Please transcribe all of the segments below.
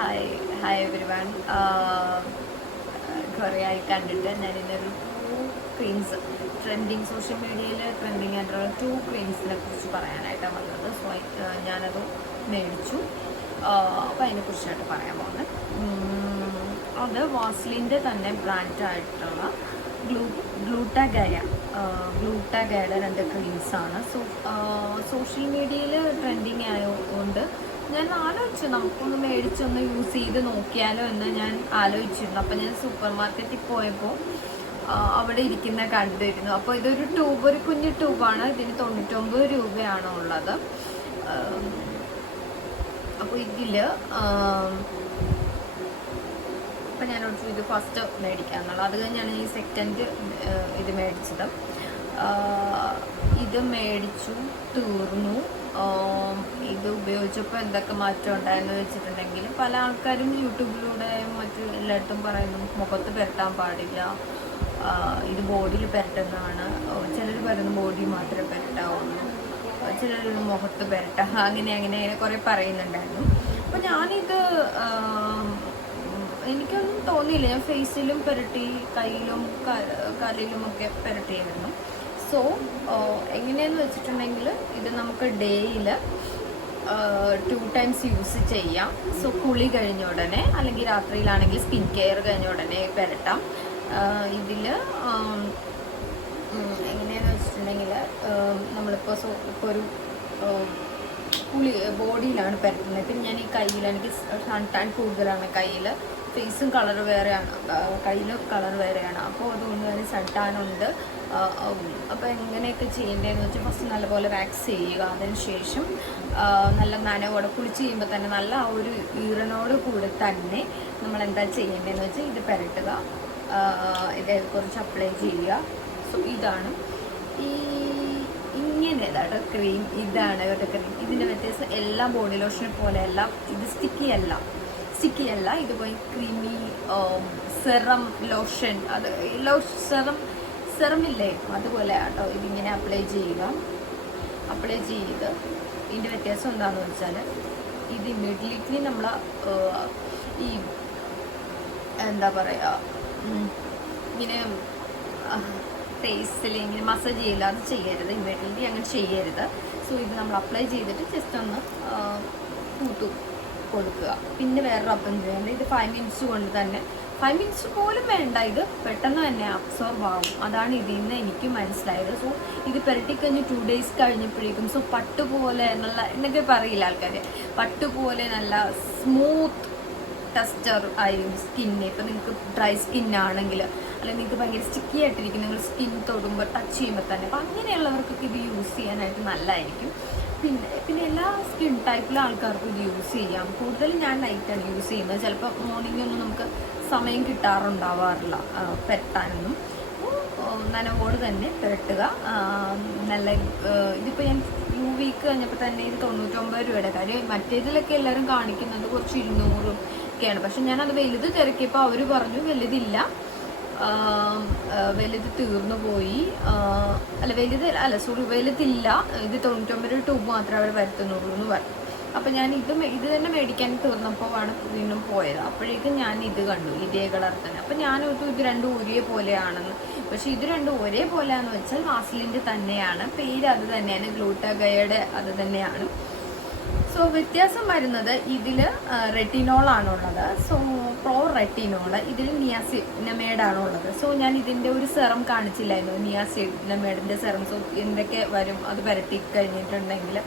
Hi hi every one. കുറേ ആയി കണ്ടിട്ട് ഞാനിന്നൊരു 2 ക്രീംസ് സോഷ്യൽ മീഡിയയിൽ ട്രെൻഡിങ് ആയിട്ടുള്ള 2 ക്രീംസിനെ കുറിച്ച് പറയാനായിട്ടാണ് വന്നത്. സോ ഞാനത് മേടിച്ചു. അപ്പോൾ അതിനെക്കുറിച്ചായിട്ട് പറയാൻ പോകുന്നത് അത് വാസ്ലിൻ്റെ തന്നെ ബ്രാൻഡായിട്ടുള്ള ഗ്ലൂട്ടാഗയുടെ 2 ക്രീംസാണ്. സോഷ്യൽ മീഡിയയിൽ ട്രെൻഡിങ് ആയതുകൊണ്ട് ഞാൻ ആലോചിച്ചു നമുക്കൊന്ന് മേടിച്ചൊന്ന് യൂസ് ചെയ്ത് നോക്കിയാലോ എന്ന് ഞാൻ ആലോചിച്ചിരുന്നു. അപ്പം ഞാൻ സൂപ്പർ മാർക്കറ്റിൽ പോയപ്പോൾ അവിടെ ഇരിക്കുന്ന കണ്ടിരുന്നു. അപ്പോൾ ഇതൊരു ട്യൂബ്, ഒരു കുഞ്ഞു ട്യൂബാണ്. ഇതിന് 99 രൂപയാണ് ഉള്ളത്. അപ്പോൾ ഇതിൽ അപ്പം ഞാൻ ഇത് ഫസ്റ്റ് മേടിക്കാന്നുള്ളത്. അത് കഴിഞ്ഞാണ് ഈ സെക്കൻഡ് ഇത് മേടിച്ചത്. ഇത് മേടിച്ചു, തീർന്നു. ഇത് ഉപയോഗിച്ചപ്പോൾ എന്തൊക്കെ മാറ്റം ഉണ്ടായെന്ന് വെച്ചിട്ടുണ്ടെങ്കിൽ പല ആൾക്കാരും യൂട്യൂബിലൂടെ മറ്റു എല്ലായിടത്തും പറയുന്നു മുഖത്ത് പുരട്ടാൻ പാടില്ല, ഇത് ബോഡിയിൽ പുരട്ടുന്നതാണ്. ചിലർ പറയുന്നു ബോഡി മാത്രമേ പുരട്ടാവുള്ളൂ, ചിലർ മുഖത്ത് പുരട്ടാം, അങ്ങനെ കുറേ പറയുന്നുണ്ടായിരുന്നു. അപ്പോൾ ഞാനിത് എനിക്കൊന്നും തോന്നിയില്ല. ഞാൻ ഫേസിലും പുരട്ടി, കയ്യിലും കാലിലുമൊക്കെ പുരട്ടിയായിരുന്നു. സോ എങ്ങനെയെന്ന് വെച്ചിട്ടുണ്ടെങ്കിൽ ഇത് നമുക്ക് ഡേയിൽ 2 ടൈംസ് യൂസ് ചെയ്യാം. സോ കുളി കഴിഞ്ഞ ഉടനെ, അല്ലെങ്കിൽ രാത്രിയിലാണെങ്കിൽ സ്കിൻ കെയർ കഴിഞ്ഞ ഉടനെ പുരട്ടാം. ഇതിൽ എങ്ങനെയാന്ന് വെച്ചിട്ടുണ്ടെങ്കിൽ നമ്മളിപ്പോൾ ഒരു ബോഡിയിലാണ് പുരട്ടുന്നത്. പിന്നെ ഞാൻ ഈ കയ്യിൽ, എനിക്ക് സൺ ടാൻ കൂടുതലാണ് കയ്യിൽ, ഫേസും കളർ വേറെയാണ്, കയ്യിലും കളർ വേറെയാണ്. അപ്പോൾ അതുകൊണ്ട് തന്നെ സൺ ടാൻ ഉണ്ട്. അപ്പോൾ എങ്ങനെയൊക്കെ ചെയ്യേണ്ടതെന്ന് വെച്ചാൽ ഫസ്റ്റ് നല്ലപോലെ വാക്സ് ചെയ്യുക. അതിന് ശേഷം നല്ല നനവോടെ കുളിച്ച് ചെയ്യുമ്പോൾ തന്നെ നല്ല ആ ഒരു ഈറനോട് കൂടി തന്നെ നമ്മൾ എന്താ ചെയ്യേണ്ടതെന്ന് വെച്ചാൽ ഇത് പുരട്ടുക, ഇത് കുറച്ച് അപ്ലൈ ചെയ്യുക. സോ ഇതാണ് ഇങ്ങനെതാണ് ക്രീം. ഇതാണ് ക്രീം. ഇതിൻ്റെ വ്യത്യാസം എല്ലാ ബോഡി ലോഷനെ പോലെയല്ല, ഇത് സ്റ്റിക്കി അല്ല. ഇതുപോലെ ക്രീമി സെറം ലോഷൻ, അത് സെറമില്ലേ അതുപോലെ കേട്ടോ. ഇതിങ്ങനെ അപ്ലൈ ചെയ്ത് ഇതിൻ്റെ വ്യത്യാസം എന്താണെന്ന് വെച്ചാൽ ഇത് ഇമ്മീഡിയറ്റ്ലി നമ്മൾ ഈ എന്താ പറയുക ഇങ്ങനെ ഫേസിൽ ഇങ്ങനെ മസാജ് ചെയ്യില്ല, അത് ചെയ്യരുത്. ഇമ്മീഡിയറ്റ്ലി അങ്ങനെ ചെയ്യരുത്. സോ ഇത് നമ്മൾ അപ്ലൈ ചെയ്തിട്ട് ജസ്റ്റ് ഒന്ന് തൂത്തു കൊടുക്കുക. പിന്നെ വേറെ അപ്പം ചെയ്യേണ്ടത് ഇത് 5 മിനിറ്റ്സ് കൊണ്ട് തന്നെ, 5 മിനിറ്റ്സ് പോലും വേണ്ട, ഇത് പെട്ടെന്ന് തന്നെ അബ്സോർബ് ആകും. അതാണ് ഇതിൽ നിന്ന് എനിക്ക് മനസ്സിലായത്. സോ ഇത് പുരട്ടിക്കഴിഞ്ഞ് 2 ഡേയ്സ് കഴിഞ്ഞപ്പോഴേക്കും സോ പട്ടുപോലെ എന്നുള്ള എന്നൊക്കെ പറയില്ല ആൾക്കാർ, പട്ടുപോലെ നല്ല സ്മൂത്ത് ടെക്സ്ചർ ആയിരിക്കും സ്കിന്നിന്. ഇപ്പം നിങ്ങൾക്ക് ഡ്രൈ സ്കിന്നാണെങ്കിൽ, അല്ലെങ്കിൽ നിങ്ങൾക്ക് ഭയങ്കര സ്റ്റിക്കി ആയിട്ടിരിക്കും, നിങ്ങൾ സ്കിൻ തൊടുമ്പോൾ ടച്ച് ചെയ്യുമ്പോൾ തന്നെ. അപ്പം അങ്ങനെയുള്ളവർക്കൊക്കെ ഇത് യൂസ് ചെയ്യാനായിട്ട് നല്ലതായിരിക്കും. പിന്നെ എല്ലാ സ്കിൻ ടൈപ്പിലെ ആൾക്കാർക്കും ഇത് യൂസ് ചെയ്യാം. കൂടുതലും ഞാൻ നൈറ്റാണ് യൂസ് ചെയ്യുന്നത്. ചിലപ്പോൾ മോർണിംഗൊന്നും നമുക്ക് സമയം കിട്ടാറുണ്ടാവാറില്ല പുരട്ടാനൊന്നും. നനവോട് തന്നെ പുരട്ടുക. നല്ല ഇതിപ്പോൾ ഞാൻ വീക്ക് കഴിഞ്ഞപ്പോൾ തന്നെ ഇത് 99 രൂപയുടെ കാര്യം. മറ്റേതിലൊക്കെ എല്ലാവരും കാണിക്കുന്നത് കുറച്ച് 200 ഒക്കെയാണ്. പക്ഷെ ഞാനത് വലുത് തിരക്കിയപ്പോൾ അവർ പറഞ്ഞു വലുതില്ല, വലുത് തീർന്നു പോയി, വലുതില്ല, ഇത് 99 ട്യൂബ് മാത്രമേ അവർ വരുത്തുന്നുള്ളൂ എന്ന് പറഞ്ഞു. അപ്പം ഞാൻ ഇത് തന്നെ മേടിക്കാൻ തീർന്നപ്പോൾ ആണ് വീണ്ടും പോയത്. അപ്പോഴേക്കും ഞാൻ ഇത് കണ്ടു, ഇതേ കളർ തന്നെ. അപ്പം ഞാനൊരു ഇത് രണ്ടും ഒരേ പോലെയാണെന്ന്. പക്ഷെ ഇത് രണ്ടും ഒരേ പോലെയാണെന്ന് വെച്ചാൽ വാസ്ലിൻ്റെ തന്നെയാണ്, പേര് അത് തന്നെയാണ്, ഗ്ലൂട്ടാഗയുടെ അത് തന്നെയാണ്. സോ വ്യത്യാസം വരുന്നത് ഇതിൽ റെറ്റിനോളാണുള്ളത്. സോ പ്രോ റെറ്റിനോൾ, ഇതിൽ നിയാസിനമേഡാണുള്ളത്. സോ ഞാൻ ഇതിൻ്റെ ഒരു സെറം കാണിച്ചില്ലായിരുന്നു, നിയാസിനമേഡിൻ്റെ സെറം. സോ എന്തൊക്കെ വരും അത് പുരട്ടി കഴിഞ്ഞിട്ടുണ്ടെങ്കിൽ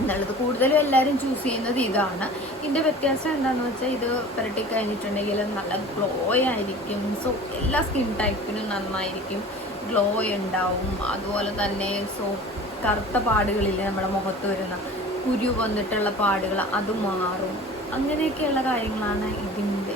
എന്നുള്ളത്. കൂടുതലും എല്ലാവരും ചൂസ് ചെയ്യുന്നത് ഇതാണ്. ഇതിൻ്റെ വ്യത്യാസം എന്താണെന്ന് വെച്ചാൽ ഇത് പുരട്ടി കഴിഞ്ഞിട്ടുണ്ടെങ്കിൽ നല്ല ഗ്ലോ ആയിരിക്കും. സോ എല്ലാ സ്കിൻ ടൈപ്പിനും നന്നായിരിക്കും, ഗ്ലോ ഉണ്ടാവും. അതുപോലെ തന്നെ സോ കറുത്ത പാടുകളില്ലേ നമ്മുടെ മുഖത്ത് വരുന്ന കുരു വന്നിട്ടുള്ള പാടുകൾ, അത് മാറും. അങ്ങനെയൊക്കെയുള്ള കാര്യങ്ങളാണ്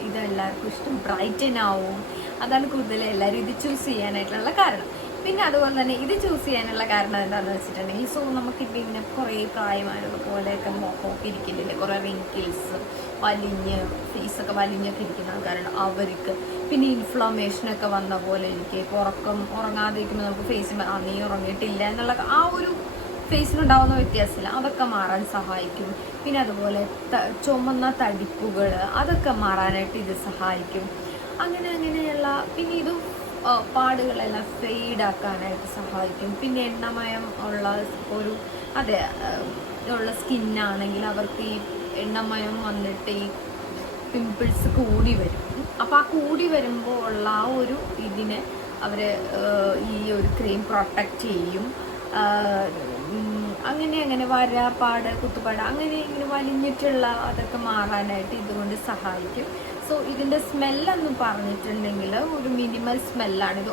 ഇത് എല്ലാവർക്കും ഇഷ്ടം. ബ്രൈറ്റൻ ആവും. അതാണ് കൂടുതൽ എല്ലാവരും ഇത് ചൂസ് ചെയ്യാനായിട്ടുള്ള കാരണം. പിന്നെ അതുപോലെ തന്നെ ഇത് ചൂസ് ചെയ്യാനുള്ള കാരണം എന്താണെന്ന് വെച്ചിട്ടുണ്ടെങ്കിൽ സോ നമുക്കിപ്പോൾ ഇങ്ങനെ കുറേ പ്രായമായുള്ള പോലെയൊക്കെ മുഖമൊക്കെ ഇരിക്കുന്നില്ലേ, കുറേ റിങ്കിൾസ് വലിഞ്ഞ് ഫേസൊക്കെ വലിഞ്ഞൊക്കെ ഇരിക്കുന്ന ആൾക്കാരുണ്ട് അവർക്ക്. പിന്നെ ഇൻഫ്ലമേഷനൊക്കെ വന്ന പോലെ എനിക്ക് ഇപ്പോൾ ഉറങ്ങാതെ ഇരിക്കുമ്പോൾ നമുക്ക് ഫേസ് നീ ഉറങ്ങിയിട്ടില്ല എന്നുള്ള ആ ഒരു ഫേസിലുണ്ടാവുന്ന വ്യത്യാസമില്ല, അതൊക്കെ മാറാൻ സഹായിക്കും. പിന്നെ അതുപോലെ ചുമന്ന തടിപ്പുകൾ അതൊക്കെ മാറാനായിട്ട് ഇത് സഹായിക്കും. അങ്ങനെയുള്ള പിന്നെ ഇത് പാടുകളെല്ലാം ഫെയ്ഡാക്കാനായിട്ട് സഹായിക്കും. പിന്നെ എണ്ണമയം ഉള്ള ഒരു ഉള്ള സ്കിന്നാണെങ്കിൽ അവർക്ക് ഈ എണ്ണമയം വന്നിട്ട് ഈ പിമ്പിൾസ് കൂടി വരും. അപ്പോൾ ആ കൂടി വരുമ്പോൾ ഉള്ള ആ ഒരു ഇതിനെ അവർ ഈ ഒരു ക്രീം പ്രൊട്ടക്റ്റ് ചെയ്യും. അങ്ങനെ വരപ്പാട് കുത്തുപാട് ഇങ്ങനെ വലിഞ്ഞിട്ടുള്ള അതൊക്കെ മാറാനായിട്ട് ഇതുകൊണ്ട് സഹായിക്കും. സോ ഇതിൻ്റെ സ്മെല്ലെന്ന് പറഞ്ഞിട്ടുണ്ടെങ്കിൽ ഒരു മിനിമൽ സ്മെല്ലാണ്. ഇത്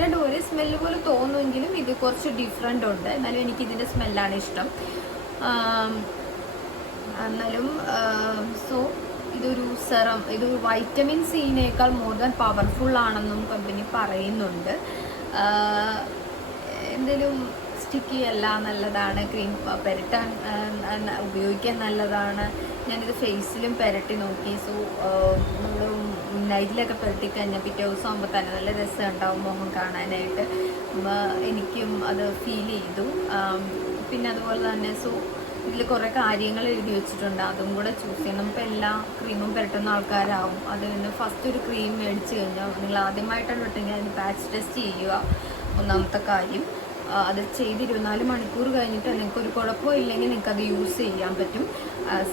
രണ്ടും ഒരേ സ്മെല്ല് പോലെ തോന്നുമെങ്കിലും ഇത് കുറച്ച് ഡിഫറെൻ്റ് ഉണ്ട്. എന്നാലും എനിക്കിതിൻ്റെ സ്മെല്ലാണ് ഇഷ്ടം. എന്നാലും സോ ഇതൊരു സെറം, ഇത് വൈറ്റമിൻ സിനേക്കാൾ മോർ ദാൻ പവർഫുൾ ആണെന്നും കമ്പനി പറയുന്നുണ്ട്. എന്തെങ്കിലും സ്റ്റിക്കി അല്ല, നല്ലതാണ്. ക്രീം പുരട്ടാൻ ഉപയോഗിക്കാൻ നല്ലതാണ്. ഞാനിത് ഫേസിലും പുരട്ടി നോക്കി. സോ നമ്മൾ നൈറ്റിലൊക്കെ പുരട്ടി കഴിഞ്ഞാൽ പിറ്റേ ദിവസം ആകുമ്പോൾ തന്നെ നല്ല രസം ഉണ്ടാവും മുഖം കാണാനായിട്ട്. എനിക്കും അത് ഫീൽ ചെയ്തു. പിന്നെ അതുപോലെ തന്നെ സോ ഇതിൽ കുറേ കാര്യങ്ങൾ എഴുതി വെച്ചിട്ടുണ്ട്, അതും കൂടെ ചൂസ് ചെയ്യണം. നമുക്ക് എല്ലാ ക്രീമും പുരട്ടുന്ന ആൾക്കാരാവും. അതിന് ഫസ്റ്റ് ഒരു ക്രീം മേടിച്ച് കഴിഞ്ഞാൽ നിങ്ങൾ ആദ്യമായിട്ടാണ് ഇട്ടെങ്കിൽ അതിന് പാച്ച് ടെസ്റ്റ് ചെയ്യുക, ഒന്നാമത്തെ കാര്യം. അത് ചെയ്ത് 24 മണിക്കൂർ കഴിഞ്ഞിട്ട് നിങ്ങൾക്കൊരു കുഴപ്പമില്ലെങ്കിൽ നിങ്ങൾക്കത് യൂസ് ചെയ്യാൻ പറ്റും.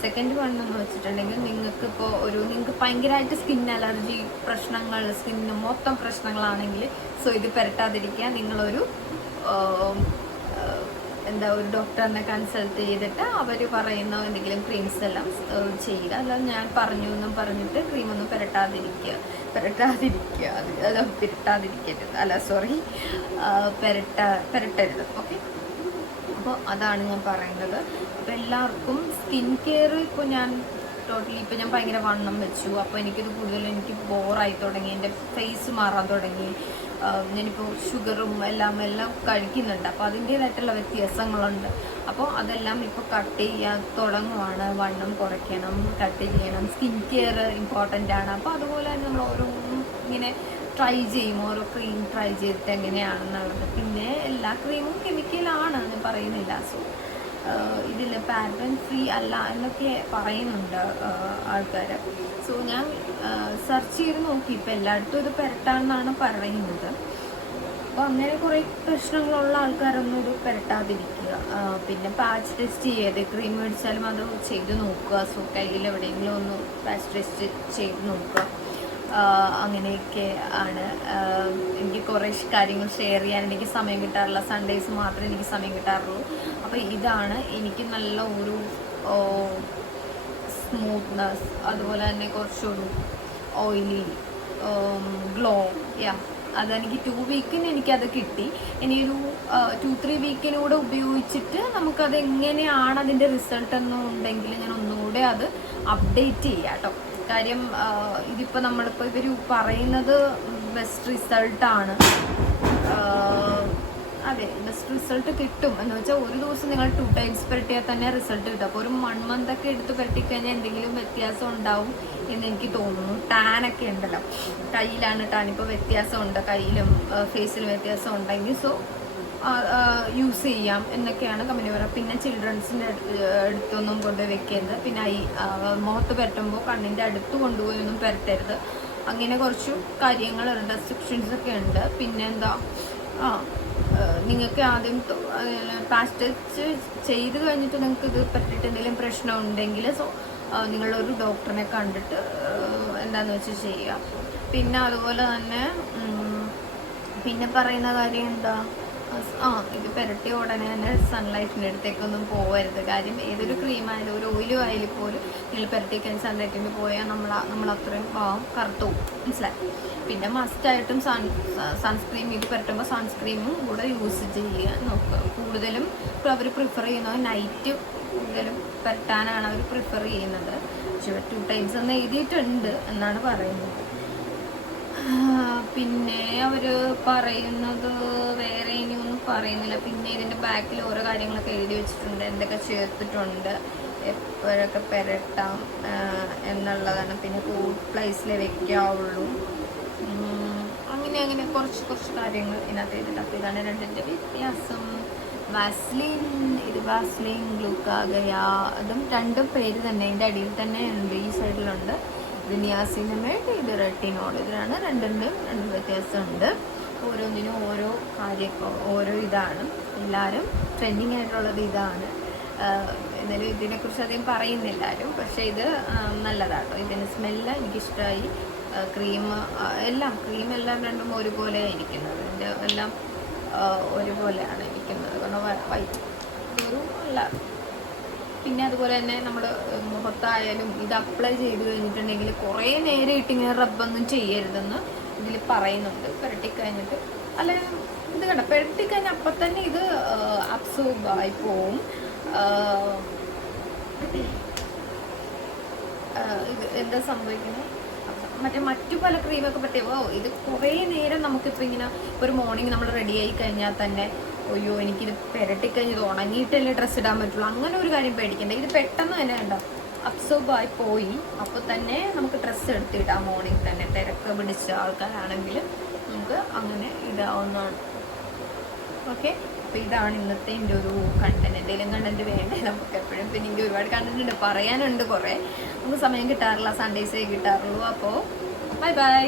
സെക്കൻഡ് വൺ എന്ന് വെച്ചിട്ടുണ്ടെങ്കിൽ നിങ്ങൾക്ക് ഭയങ്കരമായിട്ട് സ്കിൻ അലർജി പ്രശ്നങ്ങൾ, സ്കിന്നിന് മൊത്തം പ്രശ്നങ്ങളാണെങ്കിൽ സോ ഇത് പുരട്ടാതിരിക്കുക. നിങ്ങളൊരു ഒരു ഡോക്ടറിനെ കൺസൾട്ട് ചെയ്തിട്ട് അവർ പറയുന്ന എന്തെങ്കിലും ക്രീംസ് എല്ലാം ചെയ്യുക. അല്ലാതെ ഞാൻ പറഞ്ഞു എന്നും പറഞ്ഞിട്ട് ക്രീമൊന്നും പുരട്ടരുത്. ഓക്കെ, അപ്പോൾ അതാണ് ഞാൻ പറയുന്നത്. അപ്പോൾ എല്ലാവർക്കും സ്കിൻ കെയർ ഇപ്പോൾ ഞാൻ ഭയങ്കര വണ്ണം വെച്ചു. അപ്പോൾ എനിക്കിത് എനിക്ക് ബോറായി തുടങ്ങി, എൻ്റെ ഫേസ് മാറാൻ തുടങ്ങി. ഞാനിപ്പോൾ ഷുഗറും എല്ലാം കഴിക്കുന്നുണ്ട്. അപ്പോൾ അതിൻ്റേതായിട്ടുള്ള വ്യത്യാസങ്ങളുണ്ട്. അപ്പോൾ അതെല്ലാം ഇപ്പോൾ കട്ട് ചെയ്യാൻ തുടങ്ങുവാണ്. വണ്ണം കുറയ്ക്കണം, കട്ട് ചെയ്യണം. സ്കിൻ കെയർ ഇമ്പോർട്ടൻ്റ് ആണ്. അപ്പോൾ അതുപോലെ തന്നെ നമ്മൾ ഓരോന്നും ഇങ്ങനെ ട്രൈ ചെയ്യും, ഓരോ ക്രീം ട്രൈ ചെയ്തിട്ട് എങ്ങനെയാണെന്നുള്ളത്. പിന്നെ എല്ലാ ക്രീമും കെമിക്കലാണ് എന്ന് പറയുന്നില്ല. സോ ഇതിൽ പാരബൻ ഫ്രീ അല്ല എന്നൊക്കെ പറയുന്നുണ്ട് ആൾക്കാർ. സോ ഞാൻ സെർച്ച് ചെയ്ത് നോക്കി, ഇപ്പോൾ എല്ലായിടത്തും ഇത് പുരട്ടാണെന്നാണ് പറയുന്നത്. അപ്പോൾ അങ്ങനെ കുറേ പ്രശ്നങ്ങളുള്ള ആൾക്കാരൊന്നും ഇത് പുരട്ടാതിരിക്കുക. പിന്നെ പാച്ച് ടെസ്റ്റ് ചെയ്ത് ക്രീം മേടിച്ചാലും അത് ചെയ്ത് നോക്കുക. സോ കയ്യിൽ എവിടെയെങ്കിലും ഒന്ന് പാച്ച് ടെസ്റ്റ് ചെയ്ത് നോക്കുക. അങ്ങനെയൊക്കെ ആണ്. എനിക്ക് കുറേ കാര്യങ്ങൾ ഷെയർ ചെയ്യാൻ എനിക്ക് സമയം കിട്ടാറില്ല. സൺഡേസ് മാത്രമേ എനിക്ക് സമയം കിട്ടാറുള്ളൂ. അപ്പോൾ ഇതാണ് എനിക്ക് നല്ല ഒരു സ്മൂത്ത്നെസ്, അതുപോലെ തന്നെ കുറച്ചൊരു ഓയിലി ഗ്ലോ. അതെനിക്ക് 2 വീക്കിന് എനിക്കത് കിട്ടി. ഇനിയൊരു 2-3 വീക്കിനൂടെ ഉപയോഗിച്ചിട്ട് നമുക്കത് എങ്ങനെയാണ് അതിൻ്റെ റിസൾട്ട് എന്നുണ്ടെങ്കിൽ ഞാൻ ഒന്നുകൂടെ അത് അപ്ഡേറ്റ് ചെയ്യാം കേട്ടോ. കാര്യം ഇതിപ്പോൾ നമ്മളിപ്പോൾ ഇവർ പറയുന്നത് ബെസ്റ്റ് റിസൾട്ടാണ്. അതെ, ബെസ്റ്റ് റിസൾട്ട് കിട്ടും എന്ന് വെച്ചാൽ ഒരു ദിവസം നിങ്ങൾ 2 ടൈംസ് പുരട്ടിയാൽ തന്നെ റിസൾട്ട് കിട്ടും. അപ്പോൾ ഒരു 1 മന്തൊക്കെ എടുത്ത് പുരട്ടിക്കഴിഞ്ഞാൽ എന്തെങ്കിലും വ്യത്യാസം ഉണ്ടാവും എന്ന് എനിക്ക് തോന്നുന്നു. ടാനൊക്കെ ഉണ്ടല്ലോ, കയ്യിലാണ് ടാൻ, ഇപ്പോൾ വ്യത്യാസമുണ്ട്, കയ്യിലും ഫേസിലും വ്യത്യാസം ഉണ്ടെങ്കിൽ സോ യൂസ് ചെയ്യാം എന്നൊക്കെയാണ് കമ്പനി പറയുക. പിന്നെ ചിൽഡ്രൻസിൻ്റെ അടുത്തൊന്നും കൊണ്ട് വെക്കരുത്. പിന്നെ മുഖത്ത് പുരട്ടുമ്പോൾ കണ്ണിൻ്റെ അടുത്ത് കൊണ്ടുപോയി ഒന്നും പുരട്ടരുത്. അങ്ങനെ കുറച്ച് കാര്യങ്ങളുണ്ട്, റെസ്ട്രിക്ഷൻസ് ഒക്കെ ഉണ്ട്. പിന്നെ നിങ്ങൾക്ക് ആദ്യം പാച്ച് ടെസ്റ്റ് ചെയ്ത് കഴിഞ്ഞിട്ട് നിങ്ങൾക്ക് ഇത് പറ്റിയിട്ട് എന്തെങ്കിലും പ്രശ്നം ഉണ്ടെങ്കിൽ സോ നിങ്ങളൊരു ഡോക്ടറിനെ കണ്ടിട്ട് എന്താണെന്ന് വെച്ചാൽ ചെയ്യുക. പിന്നെ അതുപോലെ തന്നെ പിന്നെ പറയുന്ന കാര്യം ഇത് പുരട്ടിയ ഉടനെ തന്നെ സൺലൈറ്റിൻ്റെ അടുത്തേക്കൊന്നും പോകരുത്. കാര്യം ഏതൊരു ക്രീമായാലും ഒരു ഓയിലും ആയാലും പോലും നിങ്ങൾ പുരട്ടിക്കാൻ സൺലൈറ്റിന് പോയാൽ നമ്മളത്രയും കറുത്തു പോകും, മനസ്സിലായി. പിന്നെ മസ്റ്റായിട്ടും സൺസ്ക്രീം ഇത് പുരട്ടുമ്പോൾ സൺസ്ക്രീമും കൂടെ യൂസ് ചെയ്യാൻ നോക്കുക. കൂടുതലും ഇപ്പോൾ അവർ പ്രിഫർ ചെയ്യുന്നത് നൈറ്റ് കൂടുതലും പുരട്ടാനാണ് അവർ പ്രിഫർ ചെയ്യുന്നത്. 2 ടൈംസ് എന്ന് എഴുതിയിട്ടുണ്ട് എന്നാണ് പറയുന്നത്. പിന്നെ അവർ പറയുന്നത് വേറെ ഇനിയൊന്നും പറയുന്നില്ല. പിന്നെ ഇതിൻ്റെ ബാക്കിൽ ഓരോ കാര്യങ്ങളൊക്കെ എഴുതി വെച്ചിട്ടുണ്ട്, എന്തൊക്കെ ചേർത്തിട്ടുണ്ട്, എപ്പോഴൊക്കെ പുരട്ടാം എന്നുള്ളതാണ്. പിന്നെ കൂൾ പ്ലേസിലേ വെക്കാവുള്ളൂ. അങ്ങനെ കുറച്ച് കാര്യങ്ങൾ ഇതിനകത്ത് എഴുതിയിട്ട്. അപ്പോൾ ഇതാണ് രണ്ടിൻ്റെ വ്യത്യാസം. വാസ്ലിൻ, ഇത് വാസ്ലിൻ ഗ്ലൂക്കാഗയ, അതും രണ്ടും പേര് തന്നെ ഇതിൻ്റെ അടിയിൽ തന്നെ ഉണ്ട്, ഈ സൈഡിലുണ്ട്. ഇത് നിയാസിനമേഡ്, ഇത് റെറ്റിനോൾ. ഇതിലാണ് രണ്ടും വ്യത്യാസമുണ്ട്. ഓരോന്നിനും ഓരോ ഓരോ ഇതാണ്. എല്ലാവരും ട്രെൻഡിങ് ആയിട്ടുള്ളത് ഇതാണ്. എന്നാലും ഇതിനെക്കുറിച്ച് അധികം പറയുന്നില്ല ആരും. പക്ഷേ ഇത് നല്ലതാട്ടോ. ഇതിന് സ്മെല്ല് എനിക്കിഷ്ടമായി. ക്രീമെല്ലാം രണ്ടും ഒരുപോലെ ഇരിക്കുന്നത്. ഇതിൻ്റെ എല്ലാം ഒരുപോലെയാണ് ഇരിക്കുന്നത്. കാരണം വൈറ്റ് ഒരു അല്ല. പിന്നെ അതുപോലെ തന്നെ നമ്മൾ മുഖത്തായാലും ഇത് അപ്ലൈ ചെയ്ത് കഴിഞ്ഞിട്ടുണ്ടെങ്കിൽ കുറേ നേരം ഇട്ടിങ്ങനെ റബ്ബൊന്നും ചെയ്യരുതെന്ന് ഇതിൽ പറയുന്നുണ്ട്. പുരട്ടിക്കഴിഞ്ഞിട്ട് അല്ലെങ്കിൽ ഇത് കണ്ട പുരട്ടിക്കഴിഞ്ഞാൽ അപ്പം തന്നെ ഇത് അബ്സോർബായി പോവും. ഇത് എന്താ സംഭവിക്കുന്നത്, മറ്റു പല ക്രീമൊക്കെ പറ്റിയോ ഇത് കുറേ നേരം നമുക്കിപ്പോൾ ഇങ്ങനെ ഒരു മോർണിംഗ് നമ്മൾ റെഡി ആയി കഴിഞ്ഞാൽ തന്നെ അയ്യോ എനിക്കിത് പുരട്ടിക്കഴിഞ്ഞത് ഉണങ്ങിയിട്ടല്ലേ ഡ്രസ്സ് ഇടാൻ പറ്റുള്ളൂ, അങ്ങനെ ഒരു കാര്യം പേടിക്കണ്ട. ഇത് പെട്ടെന്ന് തന്നെ ഉണ്ടോ അബ്സോർബായി പോയി. അപ്പോൾ തന്നെ നമുക്ക് ഡ്രസ്സ് എടുത്തിടാം. മോർണിംഗ് തന്നെ തിരക്ക് പിടിച്ച ആൾക്കാരാണെങ്കിൽ നമുക്ക് അങ്ങനെ ഇടാവുന്നതാണ്. ഓക്കെ, അപ്പോൾ ഇതാണ് ഇന്നത്തെ എൻ്റെ ഒരു കണ്ടന്റ്. എന്തെങ്കിലും കണ്ടന്റ് വേണ്ടേ നമുക്ക് എപ്പോഴും. പിന്നെ എനിക്ക് ഒരുപാട് കണ്ടന്റ് ഉണ്ട്, പറയാനുണ്ട് കുറേ. നമുക്ക് സമയം കിട്ടാറില്ല, സൺഡേസേ കിട്ടാറുള്ളൂ. അപ്പോൾ ബൈ ബൈ.